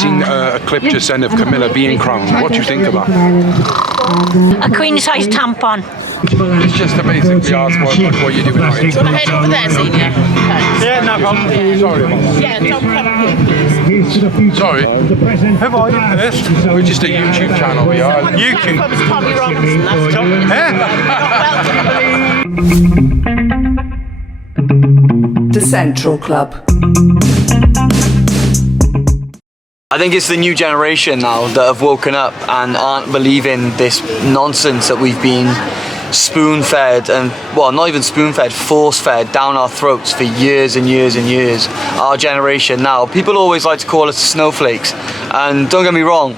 Seen a clip just then of Camilla being crowned. What do you think of that? A queen-size tampon. It's just to basically ask what you're doing. Do you want to head over there, Senior? Yeah, no problem. Sorry about that. Yeah, don't come here. Sorry. Have I first? We're just a YouTube channel, we are. You can. Tommy Robinson, that's Tommy. The Central Club. I think it's the new generation now that have woken up and aren't believing this nonsense that we've been spoon-fed and, well, not even spoon-fed, force-fed down our throats for years and years and years. Our generation now, people always like to call us snowflakes, and don't get me wrong,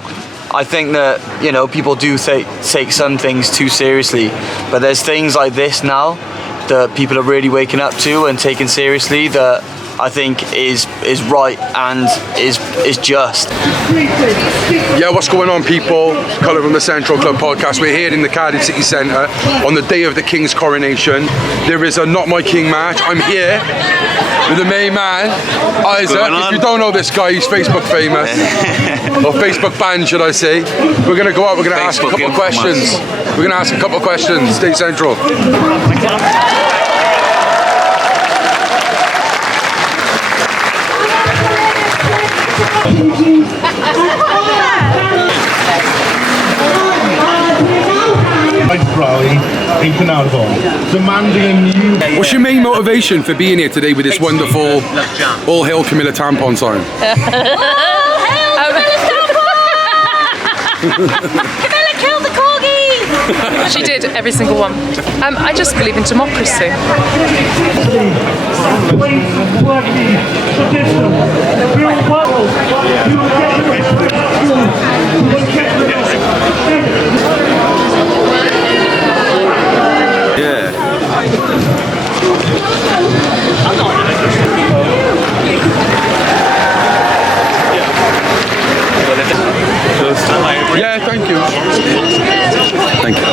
I think that, you know, people do take some things too seriously, but there's things like this now that people are really waking up to and taking seriously that I think is right and is just. Yeah, what's going on, people? Colour from the Central Club podcast. We're here in the Cardiff City Centre on the day of the King's coronation. There is a Not My King match. I'm here with the main man, Isaac. If you don't know this guy, he's Facebook famous. Or Facebook banned, should I say. We're going to go out, we're going to ask a couple of questions. We're going to ask a couple of questions. Stay central. What's your main motivation for being here today with this wonderful All Hail Camilla tampon sign? Camilla killed the corgi! She did, every single one. I just believe in democracy. Yeah, thank you. Thank you.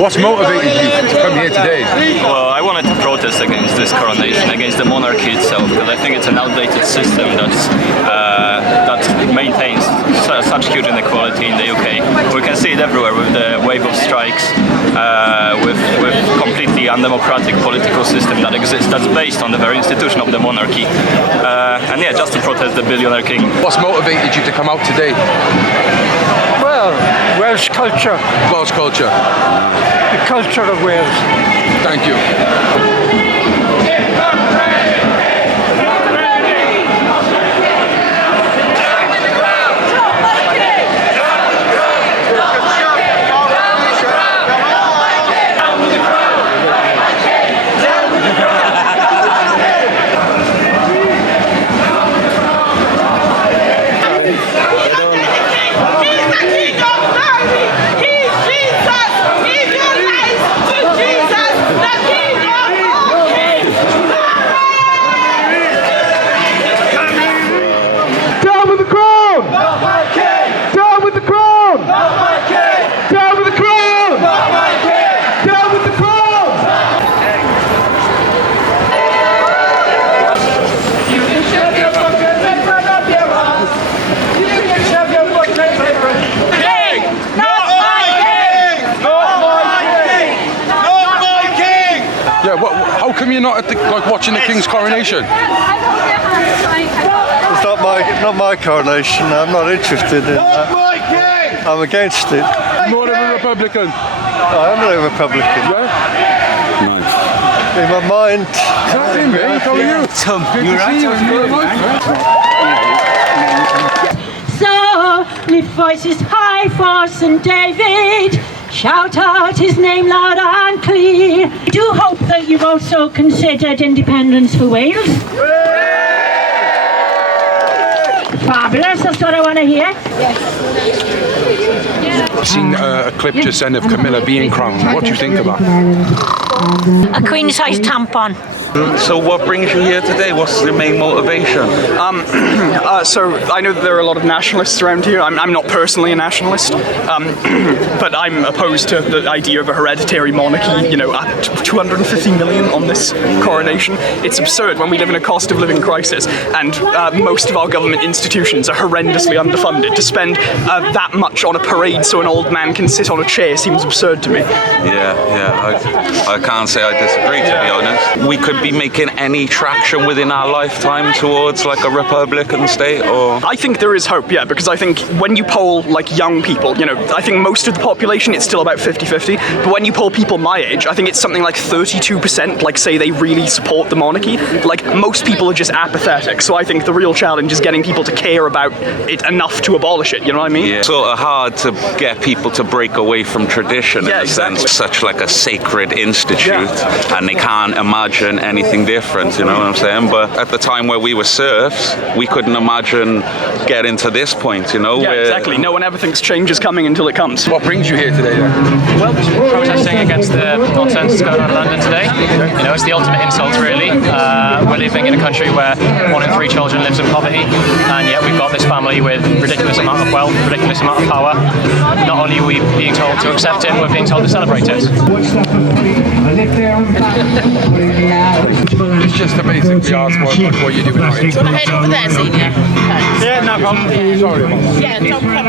What's motivated you to come here today? Well, I wanted to protest against this coronation, against the monarchy itself, because I think it's an outdated system that maintains such huge inequality in the UK. We can see it everywhere with the wave of strikes, with completely undemocratic political system that exists, that's based on the very institution of the monarchy. And yeah, just to protest the billionaire king. What's motivated you to come out today? Well, Welsh culture. Welsh culture. The culture of Wales. Thank you. How come you're not at watching the King's coronation? It's not my coronation. I'm not interested in that. I'm against it. More of a Republican? I am a Republican. Yeah? Nice. In my mind. Exactly, mate. How are you? Tom, you're right. So, lift voices high for St. David. Shout out his name loud and clear. I do hope that you've also considered independence for Wales. Fabulous, that's what I want to hear. I've seen a clip just then of Camilla being crowned. What do you think of that? A queen-size tampon. So what brings you here today? What's the main motivation? So I know that there are a lot of nationalists around here. I'm not personally a nationalist, but I'm opposed to the idea of a hereditary monarchy, you know, at 250 million on this coronation. It's absurd when we live in a cost of living crisis and most of our government institutions are horrendously underfunded. To spend that much on a parade so an old man can sit on a chair seems absurd to me. I can't say I disagree, to be honest. We could be making any traction within our lifetime towards like a Republican state, or? I think there is hope, yeah, because I think when you poll like young people, you know, I think most of the population it's still about 50-50, but when you poll people my age, I think it's something like 32% like say they really support the monarchy. Like most people are just apathetic, so I think the real challenge is getting people to care about it enough to abolish it, you know what I mean? Yeah. Sort of hard to get people to break away from tradition in a sense, such like a sacred institute, and they can't imagine anything different, you know what I'm saying? But at the time where we were serfs, we couldn't imagine getting to this point, you know? Yeah, exactly. No one ever thinks change is coming until it comes. What brings you here today then? Well, protesting against the nonsense that's going on in London today. You know, it's the ultimate insult, really. We're living in a country where 1 in 3 children lives in poverty, and yet we've got this family with ridiculous amount of wealth, ridiculous amount of power. Not only are we being told to accept it, we're being told to celebrate it. It's just to basically ask what you're doing. Do you want to head over there, Senior? Yeah, no problem. Yeah, don't come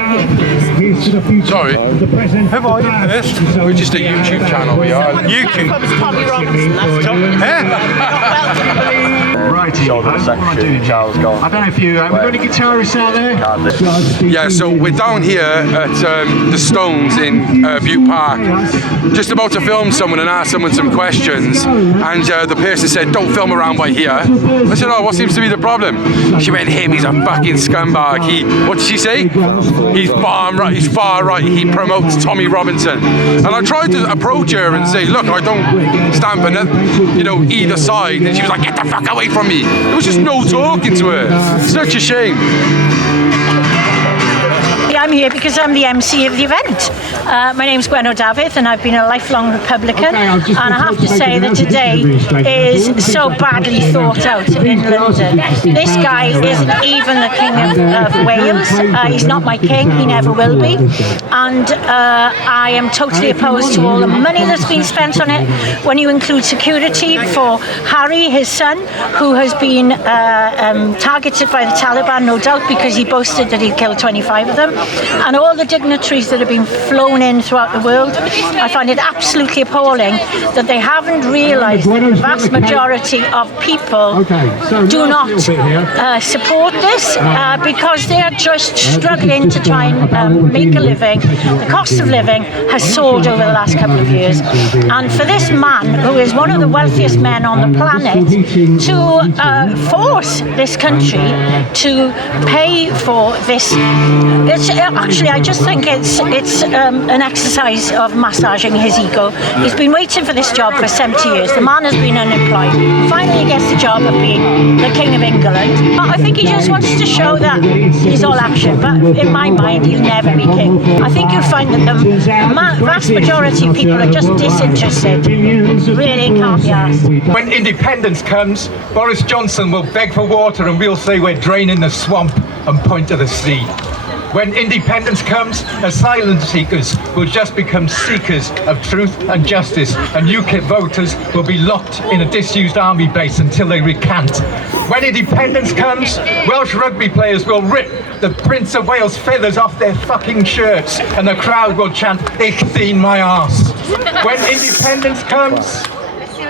here. Sorry. Who are you first? We're just a YouTube channel, we are. YouTube. Tommy Robinson, that's Righty, what am I doing? I don't know if you... We've got any guitarists out there? Yeah, so we're down here at the Stones in Butte Park, just about to film someone and ask someone some questions, and the person said, don't film around by here. I said, oh, what seems to be the problem? She went, him, he's a fucking scumbag. What did she say? He's far right, he promotes Tommy Robinson. And I tried to approach her and say, look, I don't stand for, you know, either side, and she was like, get the fuck away from me. There was just no talking to her. Such a shame. I'm here because I'm the MC of the event. My name's Gwen O'Dafydd and I've been a lifelong Republican, and I have to say that today is so badly thought out in London. This guy isn't even the King of Wales. He's not my king, he never will be, and I am totally opposed to all the money that's been spent on it. When you include security for Harry, his son, who has been targeted by the Taliban, no doubt, because he boasted that he'd killed 25 of them, and all the dignitaries that have been flown in throughout the world, I find it absolutely appalling that they haven't realised that the vast majority of people do not support this because they are just struggling to try and make a living. The cost of living has soared over the last couple of years, and for this man, who is one of the wealthiest men on the planet, to force this country to pay for this, actually, I just think it's an exercise of massaging his ego. He's been waiting for this job for 70 years. The man has been unemployed. Finally, he gets the job of being the King of England. But I think he just wants to show that he's all action. But in my mind, he'll never be king. I think you'll find that the vast majority of people are just disinterested. Really can't be asked. When independence comes, Boris Johnson will beg for water and we'll say we're draining the swamp and point to the sea. When independence comes, asylum seekers will just become seekers of truth and justice, and UKIP voters will be locked in a disused army base until they recant. When independence comes, Welsh rugby players will rip the Prince of Wales feathers off their fucking shirts, and the crowd will chant, "Ich theen my arse." When independence comes,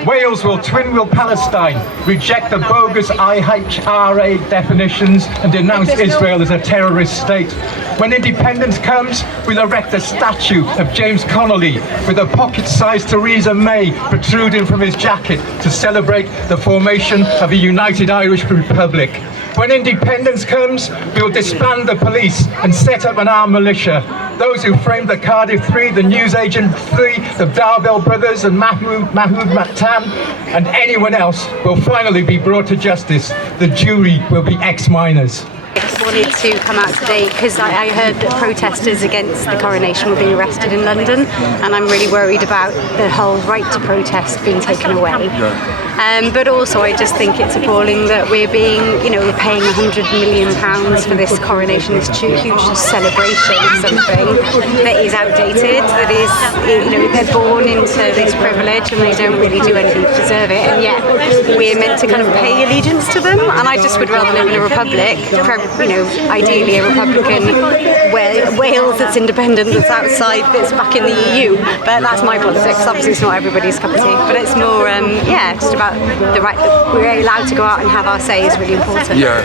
Wales will twin-wheel Palestine, reject the bogus IHRA definitions and denounce Israel as a terrorist state. When independence comes, we'll erect a statue of James Connolly with a pocket-sized Theresa May protruding from his jacket to celebrate the formation of a united Irish Republic. When independence comes, we'll disband the police and set up an armed militia. Those who framed the Cardiff Three, the Newsagent Three, the Darvell brothers and Mahmoud Matan, and anyone else will finally be brought to justice. The jury will be ex-miners. I wanted to come out today because I heard that protesters against the coronation were being arrested in London, and I'm really worried about the whole right to protest being taken away. But also I just think it's appalling that we're paying £100 million for this coronation, this huge celebration of something that is outdated, that is, they're born into this privilege and they don't really do anything to deserve it, and yet we're meant to kind of pay allegiance to them. And I just would rather live in a republic, ideally a Republican Wales that's independent, that's outside, that's back in the EU. But that's my politics. Obviously it's not everybody's cup of tea, but it's more just about the right that we're allowed to go out and have our say is really important. Yeah.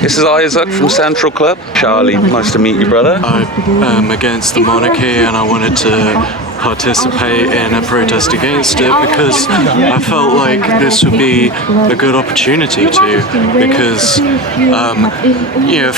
This is Isaac from Central Club. Charlie, nice to meet you, brother. I'm against the monarchy and I wanted to participate in a protest against it because I felt like this would be a good opportunity to, because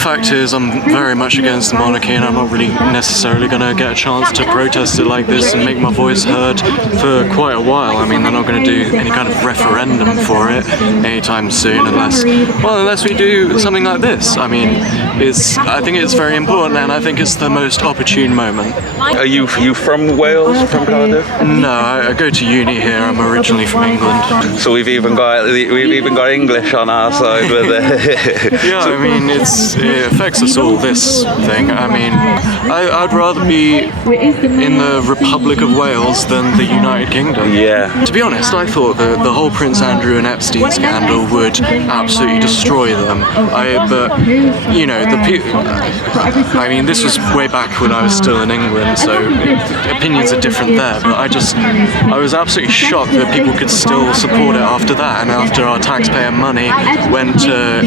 fact is I'm very much against the monarchy and I'm not really necessarily going to get a chance to protest it like this and make my voice heard for quite a while. I mean, they're not going to do any kind of referendum for it anytime soon unless we do something like this. I mean, I think it's very important and I think it's the most opportune moment. Are you from Wales? From Cardiff? No, I go to uni here. I'm originally from England. So we've even got English on our side with it. Yeah, I mean it affects us all. This thing. I mean, I'd rather be in the Republic of Wales than the United Kingdom. Yeah. To be honest, I thought that the whole Prince Andrew and Epstein scandal would absolutely destroy them. I mean, this was way back when I was still in England, so opinions are different there, but I was absolutely shocked that people could still support it after that, and after our taxpayer money went to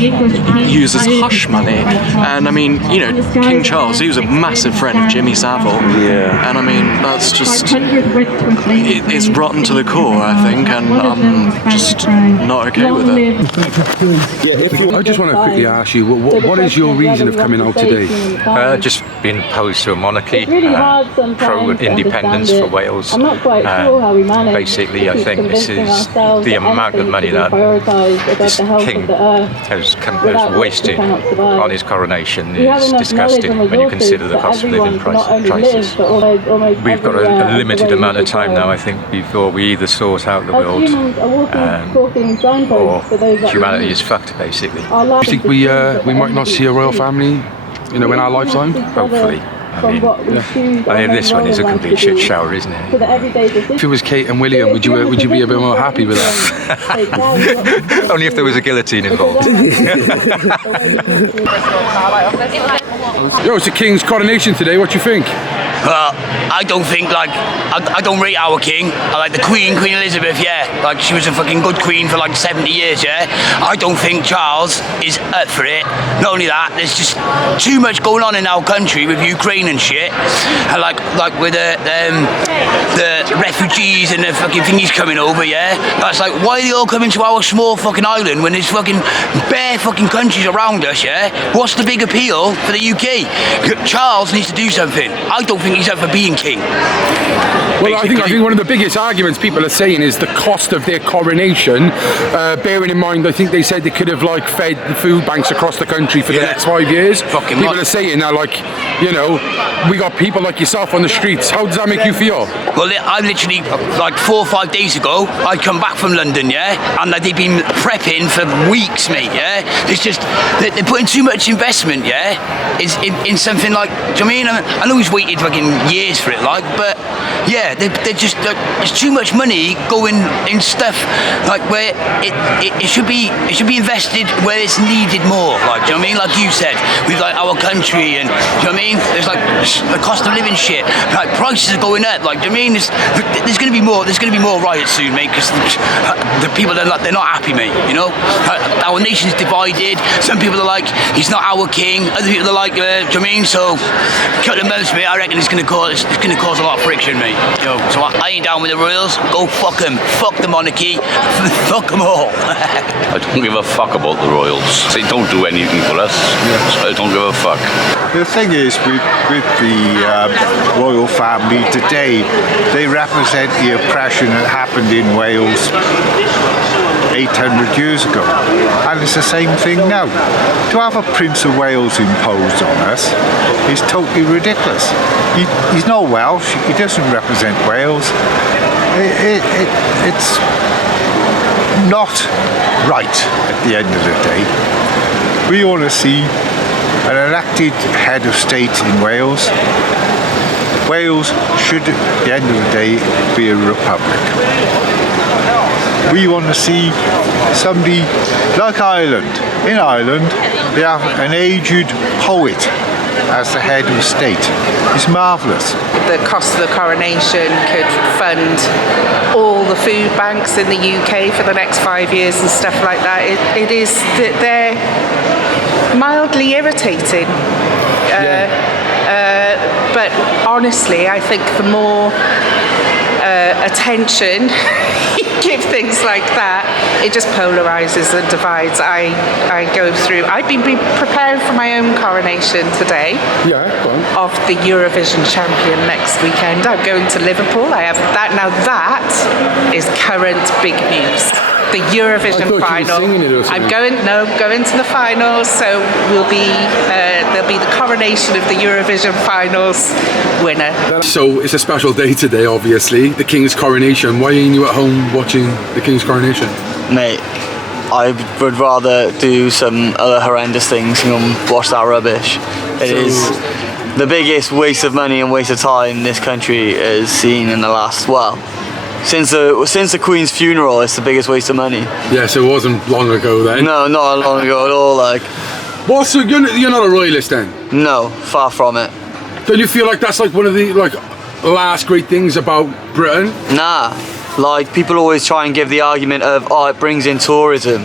use as hush money. And I mean, King Charles, he was a massive friend of Jimmy Savile. Yeah. And I mean, that's just, it's rotten to the core, I think, and I'm just not okay with it. I just want to quickly ask you, what is your reason of coming out today? Just being opposed to a monarchy, pro-independence for Wales. Basically, I think this is the amount of money that this king has wasted on his coronation is disgusting when you consider the cost of living prices. We've got a limited amount of time now, I think, before we either sort out the world or humanity is fucked, basically. Do you think we might not see a royal family, in our lifetime? Hopefully. I mean, this one is a complete shit shower, isn't it? If it was Kate and William, would you be a bit more happy with that? Only if there was a guillotine involved. It's the King's coronation today. What do you think? I don't think, I don't rate our king. I like the Queen Elizabeth, yeah. Like, she was a fucking good queen for 70 years, yeah. I don't think Charles is up for it. Not only that, there's just too much going on in our country with Ukraine and shit. And like with the refugees and the fucking thingies coming over, yeah. That's like, why are they all coming to our small fucking island when there's fucking bare fucking countries around us, yeah? What's the big appeal for the UK? Charles needs to do something. I don't think he's up for being king. Well, I think one of the biggest arguments people are saying is the cost of their coronation. Bearing in mind, I think they said they could have fed the food banks across the country for the next 5 years. People are saying now, we got people like yourself on the streets. How does that make you feel? Well, I literally 4 or 5 days ago, I'd come back from London, yeah, and they've been prepping for weeks, mate, yeah. It's just they're putting too much investment, yeah, in something like. Do you know what I mean? I know he's waited fucking years for it, but yeah, there's too much money going in stuff where it should be invested where it's needed more. Do you know what I mean? Like you said, with our country, and do you know what I mean? There's the cost of living shit. Prices are going up. Do you know what I mean? There's going to be more. There's going to be more riots soon, mate. Because the people they're not happy, mate. Our nation's divided. Some people are like, he's not our king. Other people are like, do you know what I mean? So, cut the most, mate. I reckon it's going to cause a lot of friction, mate. So I ain't down with the royals. Go fuck them. Fuck the monarchy. Fuck them all. I don't give a fuck about the royals. They don't do anything for us. So I don't give a fuck. The thing is, with the royal family today, they represent the oppression that happened in Wales 800 years ago, and it's the same thing now. To have a Prince of Wales imposed on us is totally ridiculous. He's not Welsh, he doesn't represent Wales. not right at the end of the day. We want to see an elected head of state in Wales. Wales should, at the end of the day, be a republic. We want to see somebody like Ireland. In Ireland, they have an aged poet as the head of state. It's marvellous. The cost of the coronation could fund all the food banks in the UK for the next 5 years and stuff like that. It is that they're mildly irritating. But honestly, I think the more attention you give things like that, it just polarises and divides. I go through. I've been preparing for my own coronation today. Yeah, go on. Of the Eurovision champion next weekend. I'm going to Liverpool. I have that now. That is current big news. The Eurovision final. I'm going to the finals. So we'll be there'll be the coronation of the Eurovision finals winner. So it's a special day today, obviously, the King's coronation. Why ain't you at home watching the King's coronation? Mate, I would rather do some other horrendous things than watch that rubbish. It is the biggest waste of money and waste of time this country has seen in the last, well, since the Queen's funeral, it's the biggest waste of money. Yeah, so it wasn't long ago then? No, not long ago at all. Like, what? So you're not a royalist then? No, far from it. Don't you feel like that's like one of the last great things about Britain? Nah, like people always try and give the argument of, oh, it brings in tourism.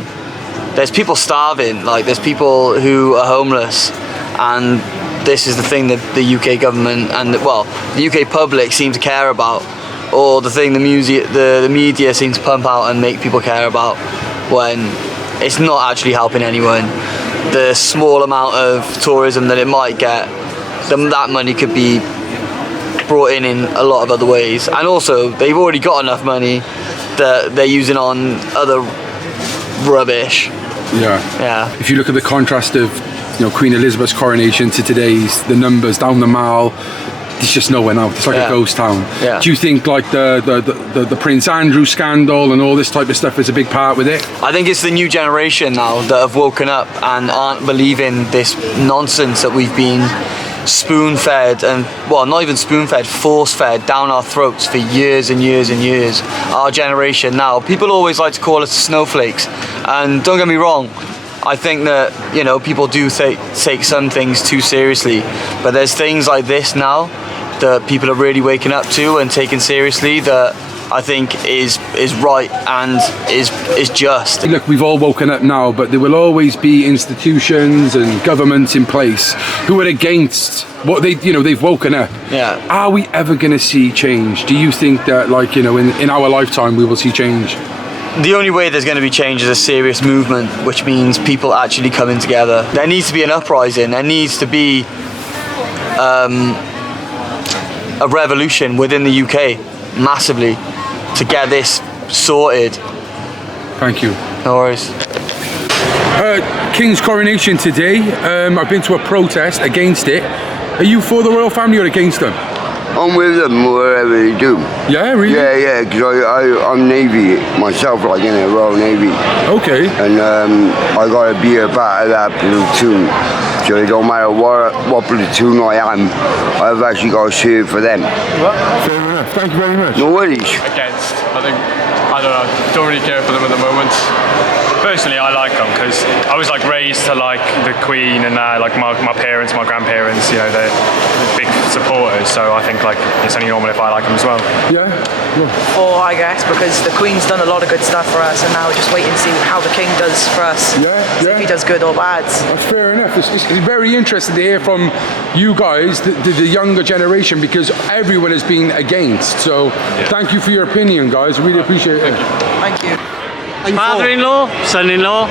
There's people starving. Like there's people who are homeless, and this is the thing that the UK government and the UK public seem to care about. Or the thing the media seems to pump out and make people care about, when it's not actually helping anyone. The small amount of tourism that it might get, that money could be brought in a lot of other ways. And also, they've already got enough money that they're using on other rubbish. Yeah. If you look at the contrast of Queen Elizabeth's coronation to today's, the numbers down the Mall, there's just no one out. It's like a ghost town. Yeah. Do you think like the Prince Andrew scandal and all this type of stuff is a big part with it? I think it's the new generation now that have woken up and aren't believing this nonsense that we've been spoon-fed and, well, not even spoon-fed, force-fed down our throats for years and years and years. Our generation now, people always like to call us snowflakes, and don't get me wrong, I think that, people do take some things too seriously, but there's things like this now that people are really waking up to and taking seriously that I think is right and is just. Look, we've all woken up now, but there will always be institutions and governments in place who are against what they've woken up. Yeah. Are we ever going to see change? Do you think that, in our lifetime, we will see change? The only way there's going to be change is a serious movement, which means people actually coming together. There needs to be an uprising. There needs to be a revolution within the UK, massively, to get this sorted. Thank you. No worries. King's coronation today. I've been to a protest against it. Are you for the royal family or against them? I'm with them wherever they do. Yeah, really? Yeah, because I'm Navy myself, like in the Royal Navy. Okay. And I got to be a part of that platoon. So it don't matter what platoon I am, I've actually got to serve for them. Fair enough. Thank you very much. No worries. Against. I don't know, don't really care for them at the moment. Personally, I like them because I was raised to like the Queen and like my parents, my grandparents, they're big supporters. So I think it's only normal if I like them as well. Yeah. Or I guess because the Queen's done a lot of good stuff for us, and now we're just waiting to see how the King does for us. If he does good or bad. That's fair enough. It's very interesting to hear from you guys, the younger generation, because everyone has been against. So thank you for your opinion, guys. Really appreciate it. Thank you. Father-in-law, son-in-law,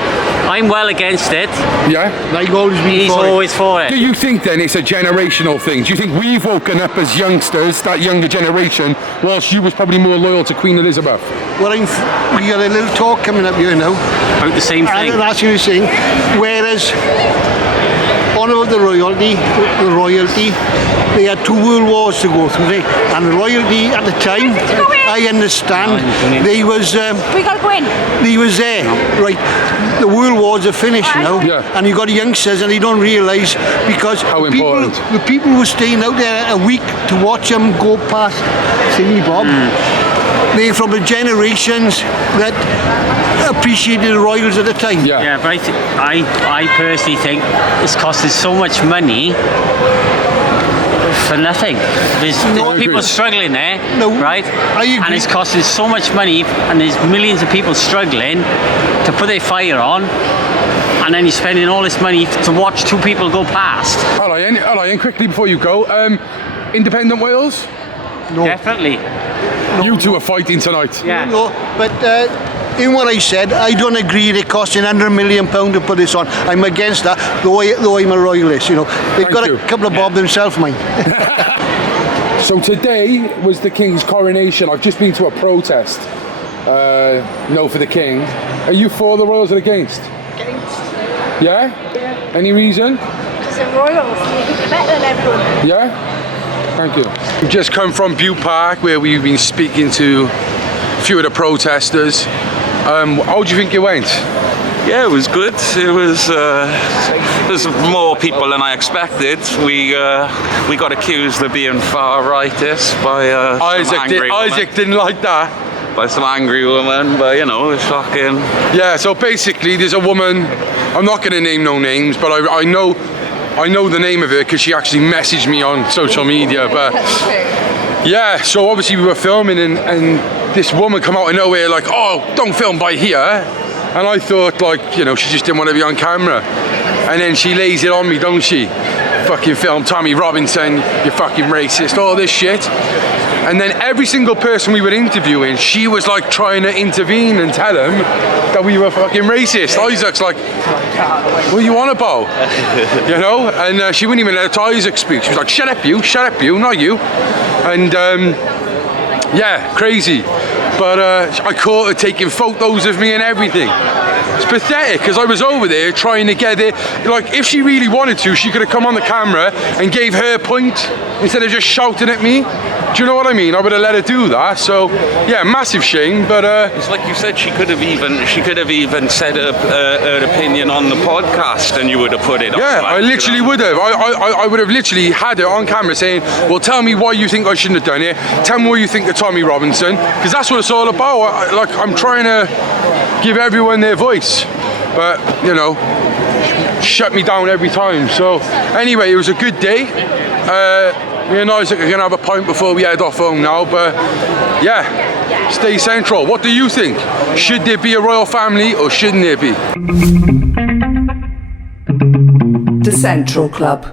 I'm well against it. Yeah? He's always for it. Do you think then it's a generational thing? Do you think we've woken up as youngsters, that younger generation, whilst you was probably more loyal to Queen Elizabeth? Well, we got a little talk coming up here now. About the same thing. That's what you're saying. Whereas, on on about the royalty. They had 2 world wars to go through, and the royalty at the time, I understand, they was We gotta go in. they was there, right? The world wars are finished now, and you got youngsters, and they don't realise because the people were staying out there a week to watch them go past Silly Bob. They're from the generations that appreciated the royals at the time. Yeah, but I personally think it's costing so much money for nothing. There's people struggling there, right? And it's costing so much money, and there's millions of people struggling to put their fire on, and then you're spending all this money to watch 2 people go past. Hello, Ian, quickly before you go, Independent Wales? No. Definitely. You two are fighting tonight. Yeah. No, but in what I said, I don't agree they're costing £100 million to put this on. I'm against that, though I'm a royalist, you know. They've got a couple of bob themselves, mate. So today was the King's coronation. I've just been to a protest. No for the King. Are you for the royals or against? Against. Yeah? Any reason? Because they're royals, they're better than everyone. Yeah? Thank you. We've just come from Butte Park where we've been speaking to a few of the protesters. How do you think it went? Yeah, it was good. It was there's more people than I expected. We got accused of being far rightist by Isaac didn't like that. By some angry woman, but you know, it's shocking. Yeah, so basically there's a woman, I'm not going to name no names, but I know the name of her because she actually messaged me on social media. But yeah, so obviously we were filming and this woman come out of nowhere like, oh, don't film by here. And I thought, like, you know, she just didn't want to be on camera. And then she lays it on me, don't she? Fucking film Tommy Robinson, you're fucking racist, all this shit. And then every single person we were interviewing, she was like trying to intervene and tell them that we were fucking racist. Isaac's like, what are you on about? You know? And she wouldn't even let Isaac speak. She was like, shut up you, not you. And yeah, crazy. But I caught her taking photos of me and everything. It's pathetic because I was over there trying to get it. Like, if she really wanted to, she could have come on the camera and gave her point instead of just shouting at me. Do you know what I mean? I would have let her do that. So yeah, massive shame. But it's like you said, she could have even said her opinion on the podcast, and you would have put it on. Yeah, I literally would have. I would have literally had her on camera saying, well, tell me why you think I shouldn't have done it. Tell me what you think of Tommy Robinson, because that's what it's all about. I'm trying to give everyone their voice, but you know, shut me down every time. So anyway, it was a good day. Me and Isaac are going to have a pint before we head off home now, but yeah, stay central. What do you think? Should there be a royal family or shouldn't there be? The Central Club.